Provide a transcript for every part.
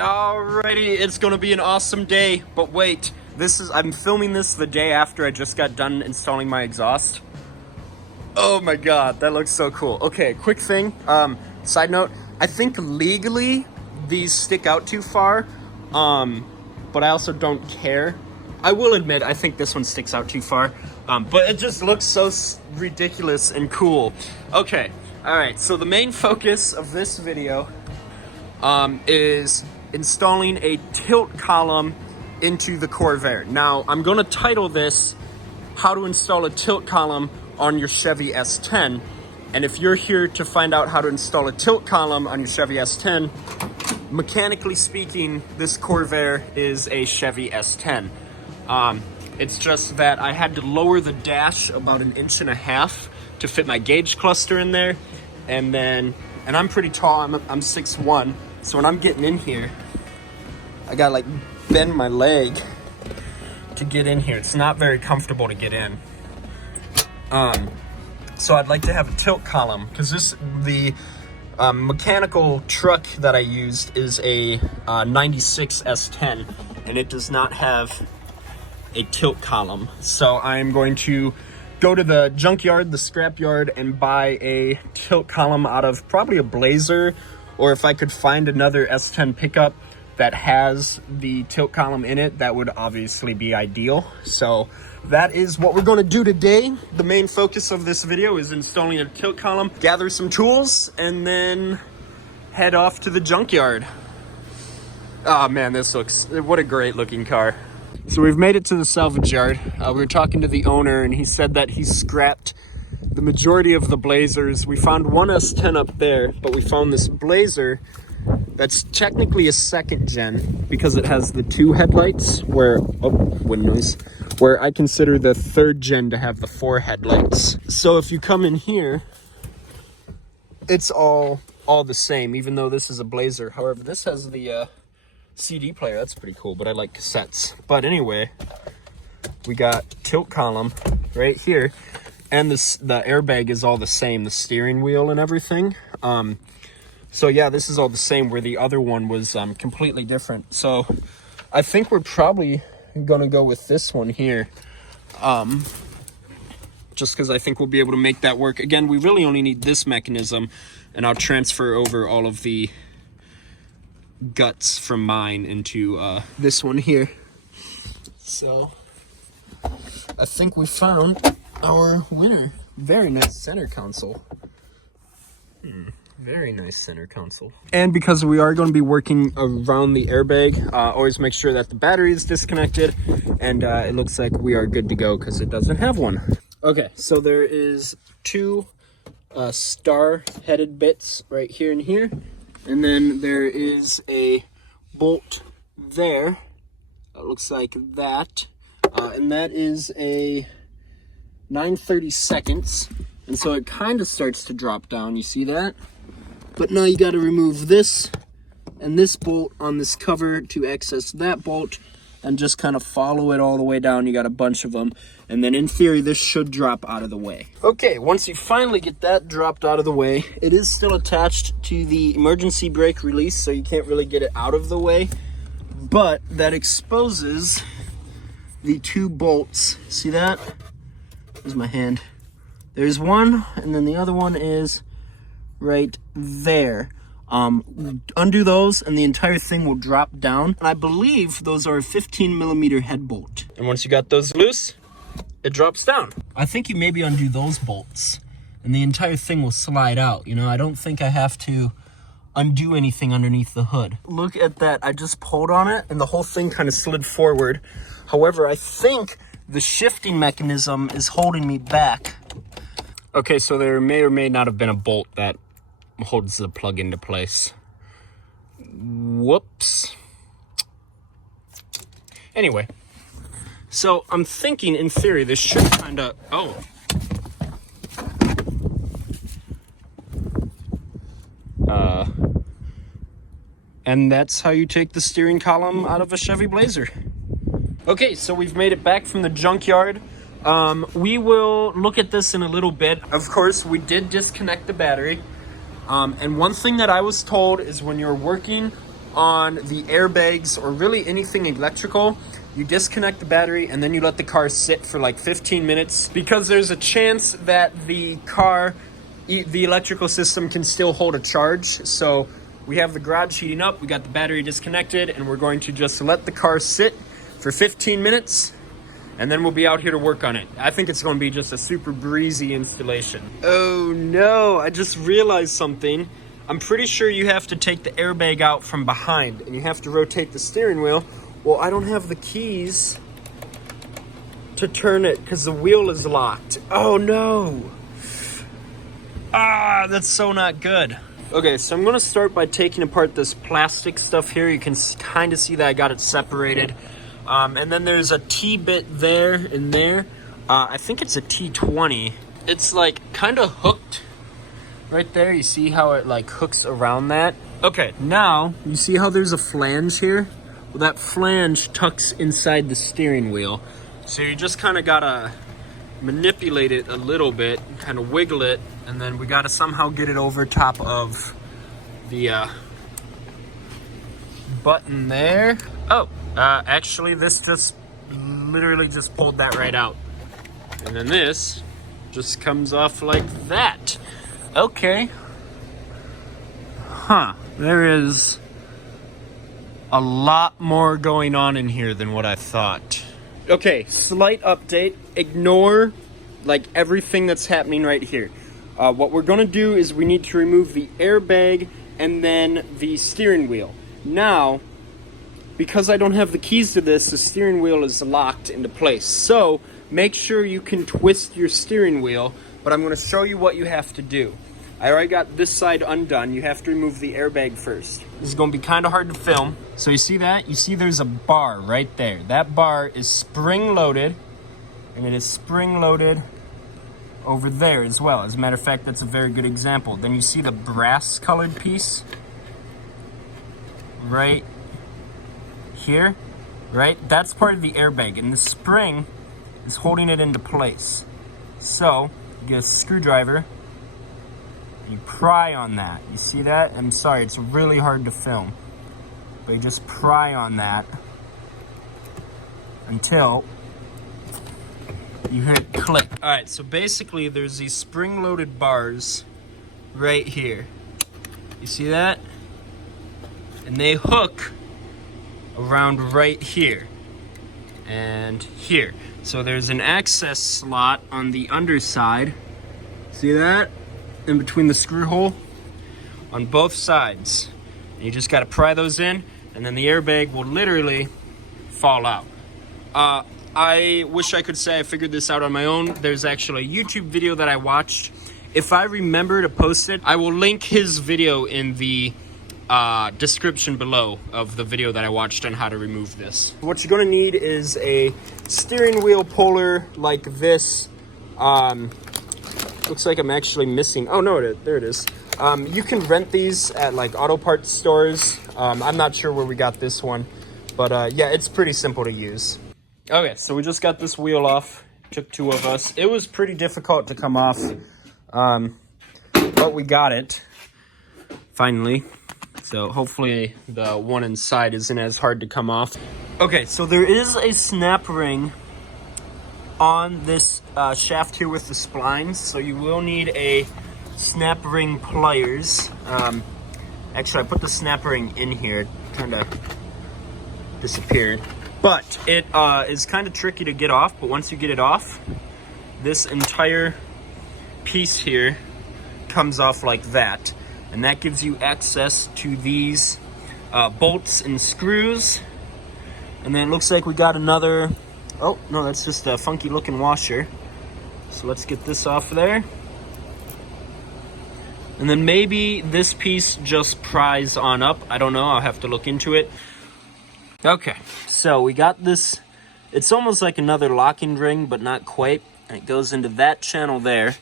Alrighty, it's gonna be an awesome day, but wait, I'm filming this the day after I just got done installing my exhaust. Oh my god, that looks so cool. Okay, quick thing, side note, I think legally these stick out too far, but I also don't care. I will admit, I think this one sticks out too far, but it just looks so ridiculous and cool. Okay, alright, so the main focus of this video is installing a tilt column into the Corvair. Now, I'm going to title this, How to Install a Tilt Column on Your Chevy S10. And if you're here to find out how to install a tilt column on your Chevy S10, mechanically speaking, this Corvair is a Chevy S10. It's just that I had to lower the dash about 1.5 inches to fit my gauge cluster in there. And I'm pretty tall, I'm 6'1", so when I'm getting in here, I gotta like bend my leg to get in here. It's not very comfortable to get in. So I'd like to have a tilt column, because the mechanical truck that I used is a 96 S10, and it does not have a tilt column. So I'm going to go to the junkyard, the scrap yard, and buy a tilt column out of probably a Blazer, or if I could find another S10 pickup that has the tilt column in it, that would obviously be ideal. So that is what we're going to do today. The main focus of this video is installing a tilt column, gather some tools, and then head off to the junkyard. Oh man, what a great looking car. So we've made it to the salvage yard. We were talking to the owner, and he said that he scrapped the majority of the Blazers. We found one S10 up there, but we found this Blazer that's technically a second gen because it has the 2 headlights where I consider the 3rd gen to have the 4 headlights. So if you come in here, it's all the same, even though this is a Blazer. However, this has the CD player. That's pretty cool, but I like cassettes. But anyway, we got tilt column right here, and the airbag is all the same, the steering wheel and everything. So yeah, this is all the same, where the other one was completely different. So I think we're probably gonna go with this one here, just because I think we'll be able to make that work. Again, we really only need this mechanism, and I'll transfer over all of the guts from mine into this one here. So I think we found our winner. Very nice center console. Very nice center console. And because we are going to be working around the airbag, always make sure that the battery is disconnected, and it looks like we are good to go because it doesn't have one. Okay, so there is 2 star-headed bits right here and here, and then there is a bolt there. It looks like that, and that is a 9/32, and so it kind of starts to drop down. You see that? But now you got to remove this and this bolt on this cover to access that bolt, and just kind of follow it all the way down. You got a bunch of them, and then in theory this should drop out of the way. Okay, once you finally get that dropped out of the way, it is still attached to the emergency brake release, so you can't really get it out of the way, but that exposes the 2 bolts. See that? There's my hand. There's one, and then the other one is right there. Undo those, and the entire thing will drop down. And I believe those are a 15mm head bolt. And once you got those loose, it drops down. I think you maybe undo those bolts, and the entire thing will slide out. You know, I don't think I have to undo anything underneath the hood. Look at that. I just pulled on it, and the whole thing kind of slid forward. However, I think the shifting mechanism is holding me back. Okay, so there may or may not have been a bolt that holds the plug into place. Whoops. Anyway, so I'm thinking in theory this should kind of, and that's how you take the steering column out of a Chevy Blazer. Okay, so we've made it back from the junkyard. We will look at this in a little bit. Of course, we did disconnect the battery. And one thing that I was told is when you're working on the airbags or really anything electrical, you disconnect the battery and then you let the car sit for like 15 minutes, because there's a chance that the electrical system can still hold a charge. So we have the garage heating up, we got the battery disconnected, and we're going to just let the car sit for 15 minutes, and then we'll be out here to work on it. I think it's going to be just a super breezy installation. Oh no, I just realized something. I'm pretty sure you have to take the airbag out from behind, and you have to rotate the steering wheel. Well, I don't have the keys to turn it because the wheel is locked. Oh no. Ah, that's so not good. Okay, so I'm gonna start by taking apart this plastic stuff here. You can kind of see that I got it separated. And then there's a T-bit there and there. I think it's a T20. It's like kind of hooked right there. You see how it like hooks around that? Okay, now you see how there's a flange here? Well, that flange tucks inside the steering wheel. So you just kind of gotta manipulate it a little bit, kind of wiggle it, and then we gotta somehow get it over top of the button there. Oh, actually this just literally just pulled that right out. And then this just comes off like that. Okay. Huh, there is a lot more going on in here than what I thought. Okay, slight update. Ignore like everything that's happening right here. What we're gonna do is we need to remove the airbag and then the steering wheel. Now, because I don't have the keys to this, the steering wheel is locked into place. So make sure you can twist your steering wheel, but I'm gonna show you what you have to do. I already got this side undone. You have to remove the airbag first. This is gonna be kind of hard to film. So you see that? You see there's a bar right there. That bar is spring loaded, and it is spring loaded over there as well. As a matter of fact, that's a very good example. Then you see the brass colored piece right here, right? That's part of the airbag, and the spring is holding it into place. So you get a screwdriver, you pry on that. You see that? I'm sorry, it's really hard to film. But you just pry on that until you hit click. All right, so basically there's these spring-loaded bars right here. You see that? And they hook around right here and here. So there's an access slot on the underside. See that? In between the screw hole on both sides. And you just got to pry those in, and then the airbag will literally fall out. I wish I could say I figured this out on my own. There's actually a YouTube video that I watched. If I remember to post it, I will link his video in the description below of the video that I watched on how to remove this. What you're going to need is a steering wheel puller like this. Looks like I'm actually missing. Oh no, there it is. You can rent these at like auto parts stores. I'm not sure where we got this one, but yeah, it's pretty simple to use. Okay, so we just got this wheel off. Took two of us. It was pretty difficult to come off, but we got it finally. So hopefully the one inside isn't as hard to come off. Okay, so there is a snap ring on this shaft here with the splines, so you will need a snap ring pliers. Actually, I put the snap ring in here. It kind of disappeared. But it is kind of tricky to get off, but once you get it off, this entire piece here comes off like that. And that gives you access to these bolts and screws. And then it looks like we got another, oh no, that's just a funky looking washer. So let's get this off there. And then maybe this piece just pries on up. I don't know, I'll have to look into it. Okay, so we got this, it's almost like another locking ring, but not quite. And it goes into that channel there.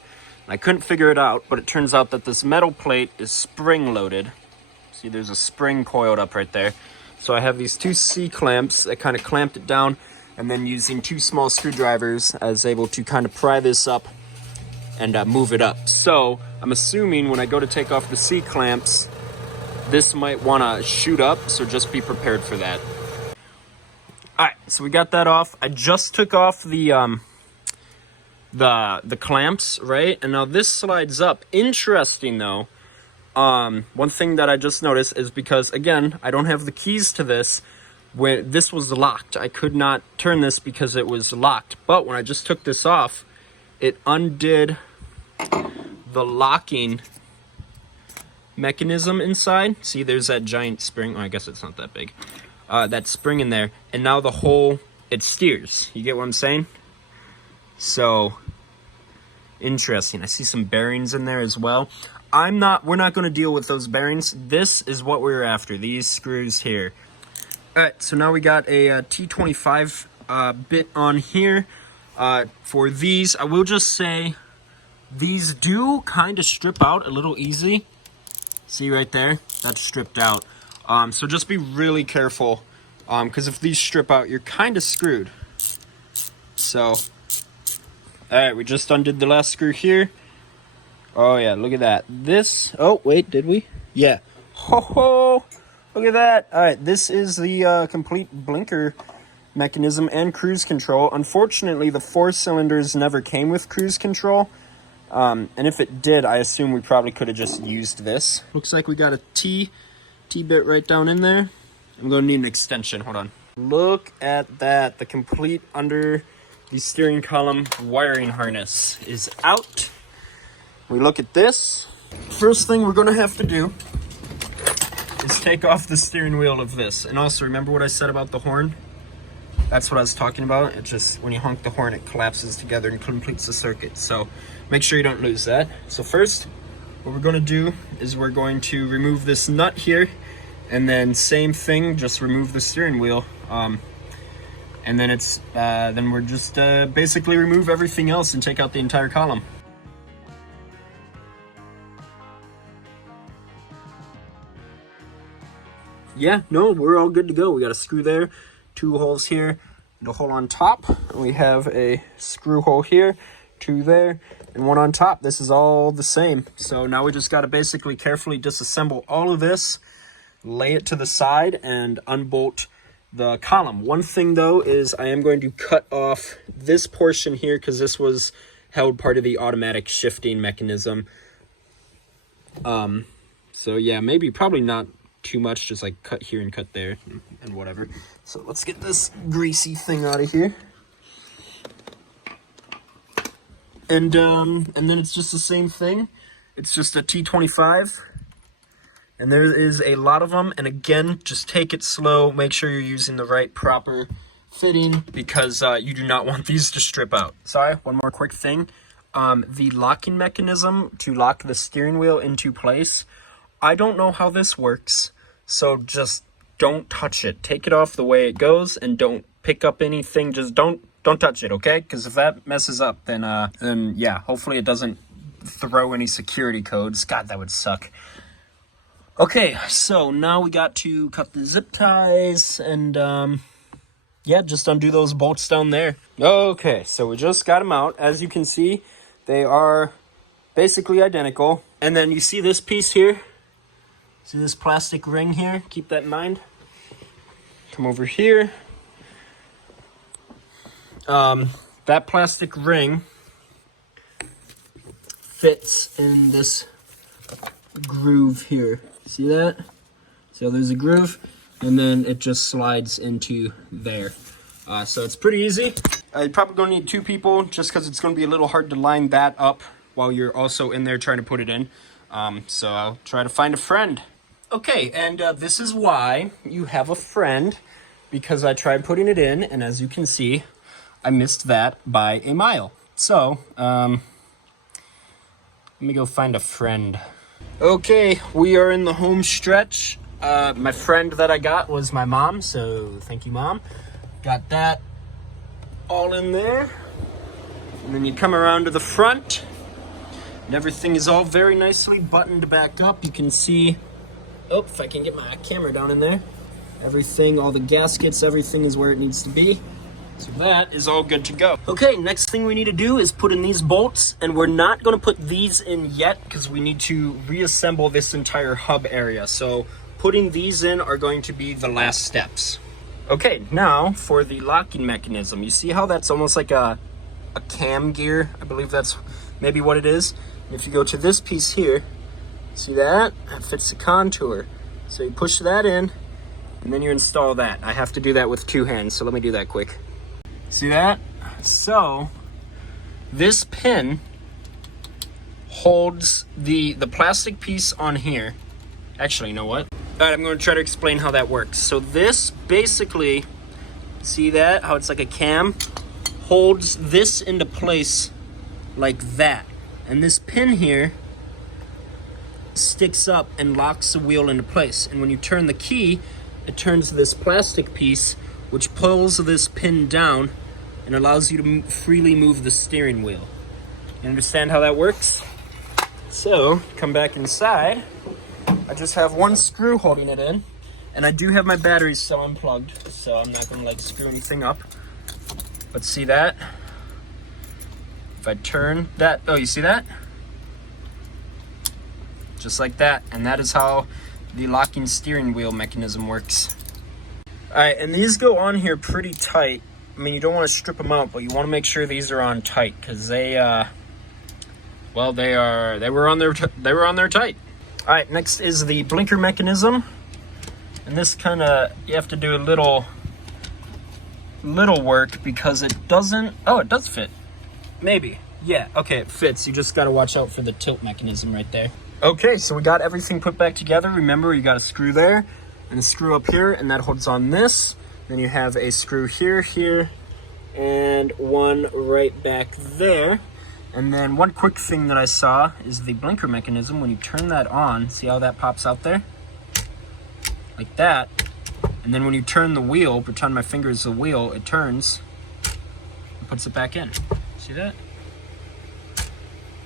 I couldn't figure it out, but it turns out that this metal plate is spring-loaded. See, there's a spring coiled up right there. So I have these two C-clamps that kind of clamped it down, and then using two small screwdrivers, I was able to kind of pry this up and move it up. So I'm assuming when I go to take off the C-clamps, this might want to shoot up, so just be prepared for that. All right, so we got that off. I just took off the clamps, right? And now this slides up. Interesting though. One thing that I just noticed is because, again, I don't have the keys to this. When this was locked, I could not turn this because it was locked. But when I just took this off, it undid the locking mechanism inside. See, there's that giant spring. Oh, I guess it's not that big. That spring in there. And now the whole, it steers. You get what I'm saying? So, interesting. I see some bearings in there as well. We're not going to deal with those bearings. This is what we're after, these screws here. All right, so now we got a T25 bit on here. For these, I will just say, these do kind of strip out a little easy. See right there? That's stripped out. So just be really careful, because if these strip out, you're kind of screwed. So, all right, we just undid the last screw here. Oh yeah, look at that. This, oh wait, did we? Yeah. Ho ho! Look at that. All right, this is the complete blinker mechanism and cruise control. Unfortunately, the 4 cylinders never came with cruise control. And if it did, I assume we probably could have just used this. Looks like we got a T-bit right down in there. I'm gonna need an extension, hold on. Look at that, the complete under the steering column wiring harness is out. We look at this. First thing we're gonna have to do is take off the steering wheel of this. And also, remember what I said about the horn? That's what I was talking about. It just, when you honk the horn, it collapses together and completes the circuit. So make sure you don't lose that. So first, what we're gonna do is we're going to remove this nut here, and then same thing, just remove the steering wheel. And then then we're just basically remove everything else and take out the entire column. Yeah, no, we're all good to go. We got a screw there, 2 holes here, and a hole on top. And we have a screw hole here, 2 there, and 1 on top. This is all the same. So now we just got to basically carefully disassemble all of this, lay it to the side, and unbolt the column. One thing though is I am going to cut off this portion here because this was held part of the automatic shifting mechanism. So yeah, probably not too much, just like cut here and cut there and whatever. So let's get this greasy thing out of here. And then it's just the same thing. It's just a T25. And there is a lot of them. And again, just take it slow. Make sure you're using the right proper fitting because you do not want these to strip out. Sorry, one more quick thing. The locking mechanism to lock the steering wheel into place, I don't know how this works, so just don't touch it. Take it off the way it goes and don't pick up anything. Just don't touch it, okay? Because if that messes up, then yeah, hopefully it doesn't throw any security codes. God, that would suck. Okay, so now we got to cut the zip ties and yeah, just undo those bolts down there. Okay, so we just got them out. As you can see, they are basically identical. And then you see this piece here? See this plastic ring here? Keep that in mind. Come over here. That plastic ring fits in this groove here. See that? So there's a groove, and then it just slides into there. So it's pretty easy. You're probably gonna need 2 people just because it's gonna be a little hard to line that up while you're also in there trying to put it in. So I'll try to find a friend. Okay, and this is why you have a friend, because I tried putting it in, and as you can see, I missed that by a mile. So, let me go find a friend. Okay, we are in the home stretch. My friend that I got was my mom, so thank you, Mom. Got that all in there. And then you come around to the front, and everything is all very nicely buttoned back up. You can see, oh, if I can get my camera down in there. Everything, all the gaskets, everything is where it needs to be. So that is all good to go. Okay, next thing we need to do is put in these bolts, and we're not going to put these in yet because we need to reassemble this entire hub area. So putting these in are going to be the last steps. Okay, now for the locking mechanism. You see how that's almost like a cam gear? I believe that's maybe what it is. And if you go to this piece here, see that? That fits the contour. So you push that in, and then you install that. I have to do that with 2 hands, so let me do that quick. See that? So this pin holds the plastic piece on here. Actually, you know what? All right, I'm going to try to explain how that works. So this basically, see that? How it's like a cam? Holds this into place like that. And this pin here sticks up and locks the wheel into place. And when you turn the key, it turns this plastic piece, which pulls this pin down and allows you to freely move the steering wheel. You understand how that works? So, come back inside. I just have one screw holding it in, and I do have my batteries still unplugged, so I'm not gonna screw anything up. But see that? If I turn that, oh, you see that? Just like that, and that is how the locking steering wheel mechanism works. Alright, and these go on here pretty tight. I mean, you don't want to strip them out, but you want to make sure these are on tight, because they were on there tight. Alright, next is the blinker mechanism. And this kind of, you have to do a little work because it doesn't, oh, it does fit. Maybe. Yeah, okay, it fits. You just got to watch out for the tilt mechanism right there. Okay, so we got everything put back together. Remember, you got a screw there and a screw up here, and that holds on this. Then you have a screw here, and one right back there. And then one quick thing that I saw is the blinker mechanism. When you turn that on, see how that pops out there? Like that. And then when you turn the wheel, pretend my finger is the wheel, it turns and puts it back in. See that?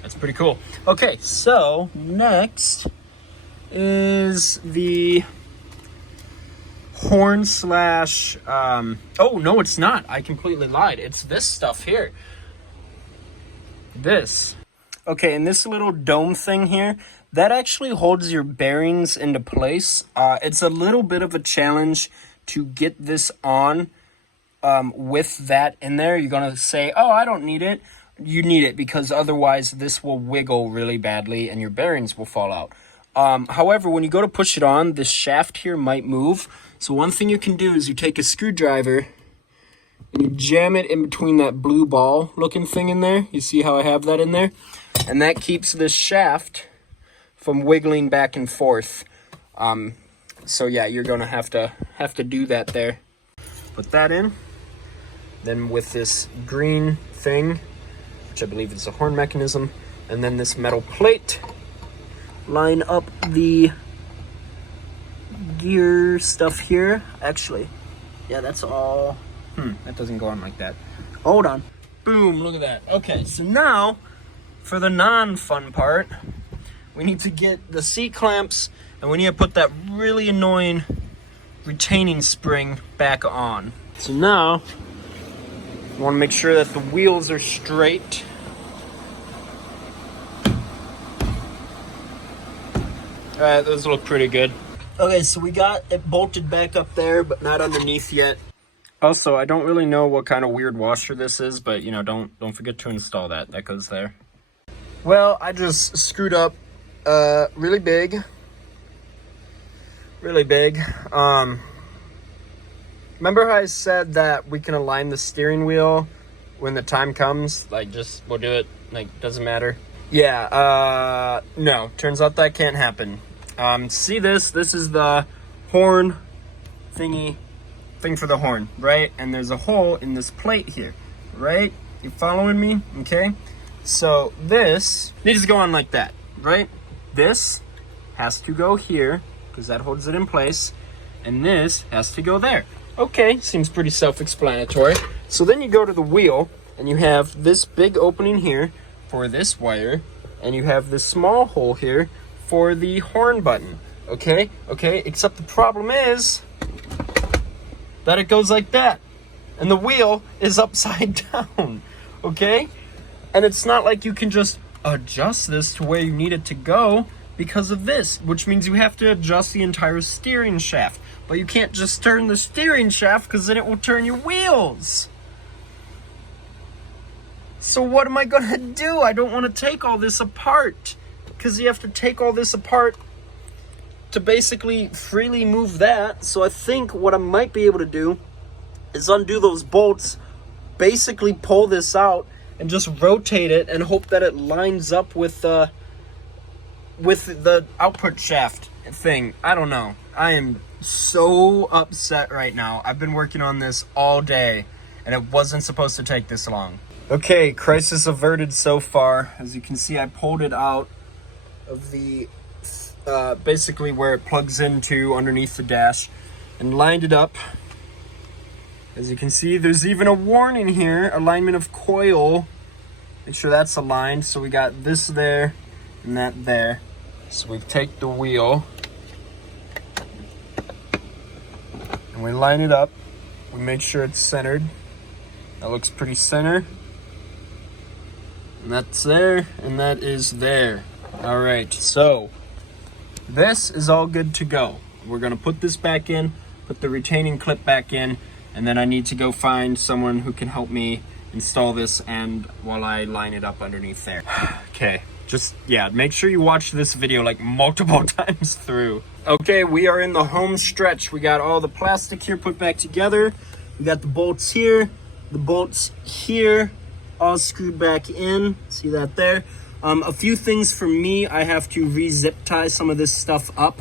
That's pretty cool. Okay, so next is the horn slash, oh no, it's not. I completely lied. It's this stuff here. This. Okay, and this little dome thing here, that actually holds your bearings into place. It's a little bit of a challenge to get this on with that in there. You're gonna say, oh, I don't need it. You need it because otherwise this will wiggle really badly and your bearings will fall out. However, when you go to push it on, this shaft here might move. So one thing you can do is you take a screwdriver and you jam it in between that blue ball looking thing in there. You see how I have that in there? And that keeps this shaft from wiggling back and forth. So yeah, you're gonna have to do that there. Put that in. Then with this green thing, which I believe is a horn mechanism, and then this metal plate, line up the gear stuff here. Actually, yeah, that's all. That doesn't go on like that. Hold on. Boom, look at that. Okay, so now for the non-fun part, we need to get the seat clamps and we need to put that really annoying retaining spring back on. So now we want to make sure that the wheels are straight. Alright, those look pretty good. Okay, so we got it bolted back up there, but not underneath yet. Also, I don't really know what kind of weird washer this is, but, you know, don't forget to install that. That goes there. Well, I just screwed up really big. Really big. Remember how I said that we can align the steering wheel when the time comes? Like, just, we'll do it. Like, doesn't matter. Yeah, no. Turns out that can't happen. See this? This is the horn thing for the horn, right? And there's a hole in this plate here, right? You following me? Okay. So this needs to go on like that, right? This has to go here because that holds it in place, and this has to go there. Okay, seems pretty self-explanatory. So then you go to the wheel, and you have this big opening here for this wire, and you have this small hole here for the horn button. Okay, except the problem is that it goes like that. and the wheel is upside down, okay? And it's not like you can just adjust this to where you need it to go because of this, which means you have to adjust the entire steering shaft. But you can't just turn the steering shaft because then it will turn your wheels. So what am I gonna do? I don't want to take all this apart because you have to take all this apart to basically freely move that. So I think what I might be able to do is undo those bolts, basically pull this out and just rotate it and hope that it lines up with the output shaft thing. I don't know. I am so upset right now. I've been working on this all day and it wasn't supposed to take this long. Okay, crisis averted so far. As you can see, I pulled it out of the basically where it plugs into underneath the dash and lined it up. As you can see, there's even a warning here, alignment of coil. Make sure that's aligned. So we got this there and that there. So we take the wheel and we line it up. We make sure it's centered. That looks pretty center. And that's there, and that is there. All right, so this is all good to go. We're gonna put this back in, put the retaining clip back in, and then I need to go find someone who can help me install this and while I line it up underneath there. Okay, just, yeah, make sure you watch this video like multiple times through. Okay, we are in the home stretch. We got all the plastic here put back together. We got the bolts here, the bolts here, all screwed back in. See that there? A few things for me, I have to re-zip tie some of this stuff up.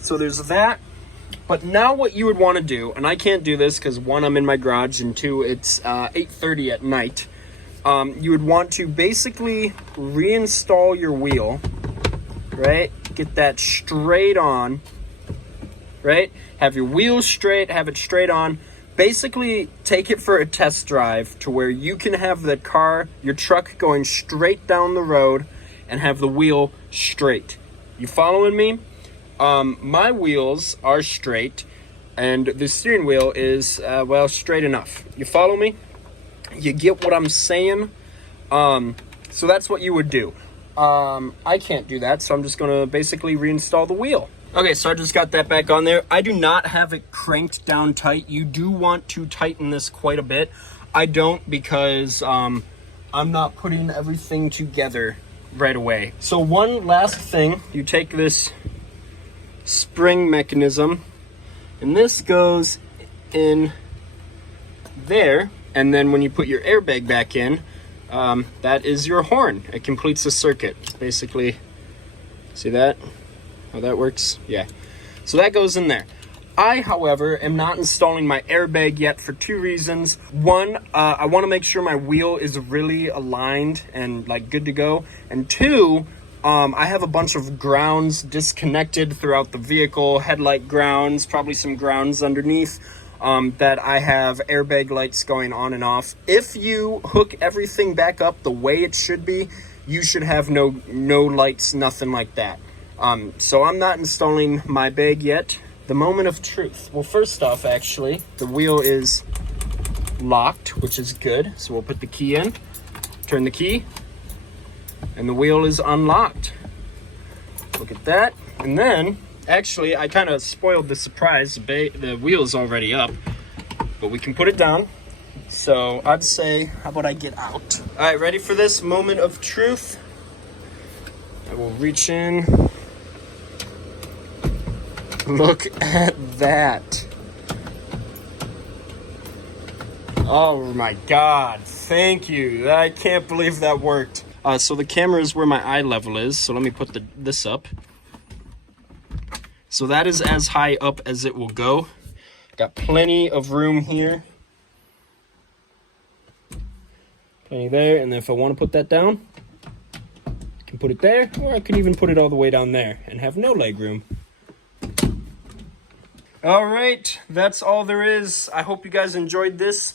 So there's that. But now what you would want to do, and I can't do this because one, I'm in my garage, and two, it's 8:30 at night. You would want to basically reinstall your wheel, right? Get that straight on, right? Have your wheel straight, have it straight on. Basically, take it for a test drive to where you can have the car, your truck going straight down the road and have the wheel straight. You following me? My wheels are straight and the steering wheel is, well, straight enough. You follow me? You get what I'm saying? So that's what you would do. I can't do that, so I'm just gonna basically reinstall the wheel. Okay, so I just got that back on there. I do not have it cranked down tight. You do want to tighten this quite a bit. I don't because I'm not putting everything together right away. So one last thing, you take this spring mechanism and this goes in there, and then when you put your airbag back in, that is your horn. It completes the circuit. Basically, see that? How that works? Yeah. So that goes in there. I, however, am not installing my airbag yet for two reasons. One, I want to make sure my wheel is really aligned and like good to go. And two, I have a bunch of grounds disconnected throughout the vehicle, headlight grounds, probably some grounds underneath, that I have airbag lights going on and off. If you hook everything back up the way it should be, you should have no lights, nothing like that. So I'm not installing my bag yet. The moment of truth. Well, first off, actually, the wheel is locked, which is good. So we'll put the key in, turn the key, and the wheel is unlocked. Look at that. And then, actually, I kind of spoiled the surprise. The wheel's already up, but we can put it down. So I'd say, how about I get out? All right, ready for this moment of truth? I will reach in. Look at that. Oh my God, thank you. I can't believe that worked. So the camera is where my eye level is, so let me put this up. So that is as high up as it will go. Got plenty of room here. Plenty there, and then if I want to put that down, I can put it there, or I can even put it all the way down there and have no leg room. All right, that's all there is. I hope you guys enjoyed this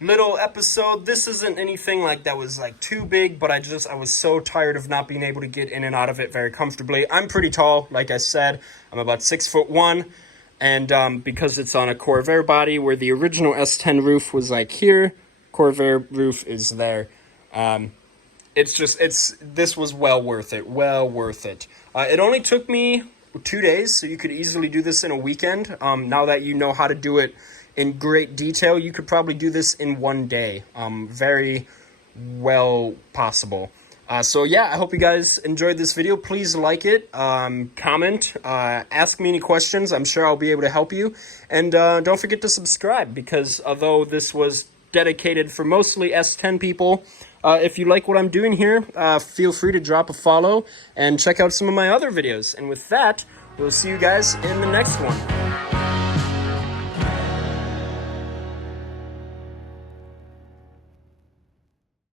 little episode. This isn't anything like that was like too big, but I was so tired of not being able to get in and out of it very comfortably. I'm pretty tall, like I said. I'm about 6'1", And because it's on a Corvair body, where the original S10 roof was like here, Corvair roof is there. This was well worth it. Well worth it. It only took me 2 days, so you could easily do this in a weekend. Now that you know how to do it in great detail, you could probably do this in 1 day. Very well possible. So yeah, I hope you guys enjoyed this video. Please like it, comment, ask me any questions. I'm sure I'll be able to help you. And don't forget to subscribe, because although this was dedicated for mostly S10 people, if you like what I'm doing here, feel free to drop a follow and check out some of my other videos. And with that, we'll see you guys in the next one.